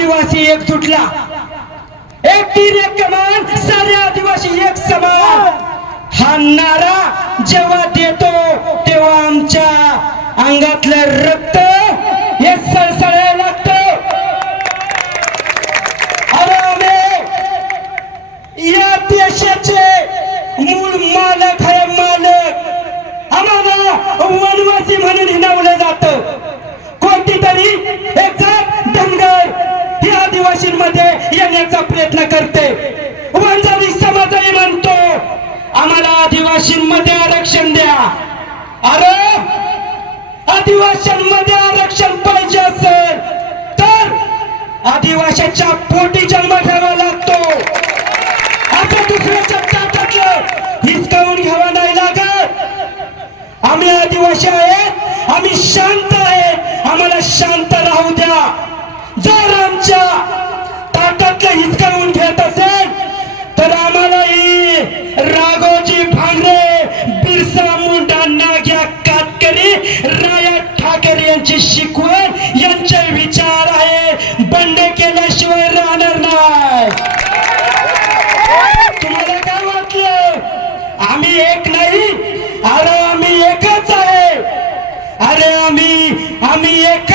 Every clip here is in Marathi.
आदिवासी एक तीर एक कमान सारे आदिवासी एक समान. हा नारा जेव्हा देतो तेव्हा आमच्या अंगातलं रक्त हे सळसळायला लागतं. या देशाचे मूळ मालक आहे मालक. आम्हाला वनवासी म्हणून हिनावलं जातं. आदिवासींमध्ये येण्याचा प्रयत्न करते. वंजारी समाजही म्हणतो आम्हाला आदिवासींमध्ये आरक्षण द्या. अरे आदिवासींमध्ये आरक्षण पाहिजे असेल तर आदिवासीच्या पोटी जन्म घ्यावा लागतो. असं दुसऱ्याच्या ताटातलं हिसकावून घ्यावा नाही लागत. आम्ही आदिवासी आहेत आम्ही शांत आहे आम्हाला शांत जर आमच्या ताटातलं हिसकावून घेत असेल तर आम्हालाही राघोजी भांगरे बिरसा मुंडा नाग्या कातकरी राया ठाकरे यांची शिकवण यांचे विचार आहे. बंड केल्याशिवाय राहणार नाही. तुम्हाला काय वाटलं? आम्ही एक नाही अरे आम्ही एकच आहे. अरे आम्ही आम्ही एक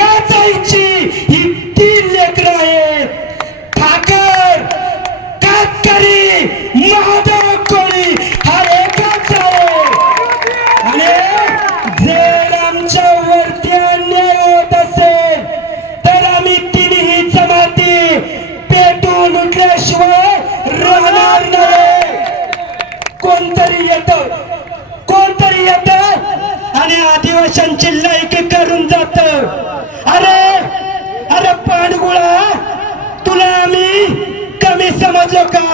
कोणतरी येत कोणतरी येत आणि आदिवासींची लायक करून जात अरे अरे पांडगुळा तुला आम्ही कमी समजलो का?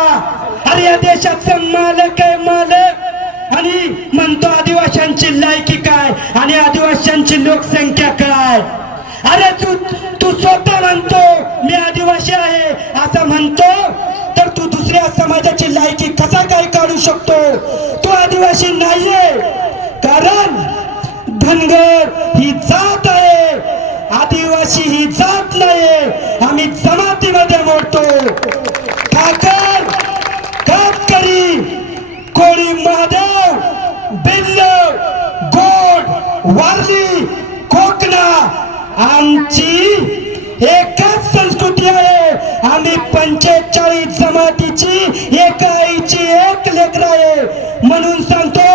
अरे या देशाचा मालक आहे मालक. आणि म्हणतो आदिवाशांची लायकी काय? आणि आदिवासींची लोकसंख्या काय? अरे तू तू स्वतः म्हणतो मी आदिवासी आहे. असं म्हणतो तर तू दुसऱ्या समाजाची लायकी कसा काय काढू शकतो? तो आदिवासी नाहीये. कारण धनगर ही जात आहे. आदिवासी ही जात नाही आम्ही जमातीमध्ये मोडतो. ठाकर कातकरी कोळी महादेव बिल्ल गोड वारली कोकणा आमची एकच संस्कृती आहे. आम्ही पंचे लेकर आहे म्हणून सांगतो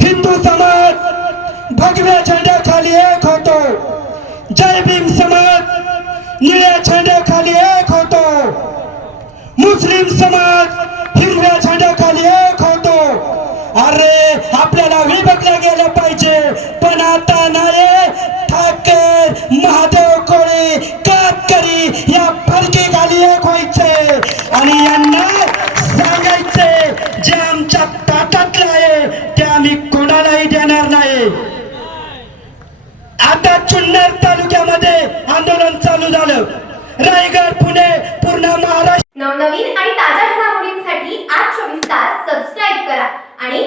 हिंदू समाज भगव्या झेंड्याखाली एक होतो. जय भीम समाज निळ्या झेंड्याखाली एक होतो. मुस्लिम समाज हिरव्या झेंड्याखाली एक होतो. अरे आपल्याला विभागल्या गेलं जुन्नर तालुक्यामध्ये आंदोलन चालू झालं. रायगड पुणे पूर्ण महाराष्ट्र. नवनवीन आणि ताज्या घडामोडींसाठी आज चोवीस तास सबस्क्राईब करा आणि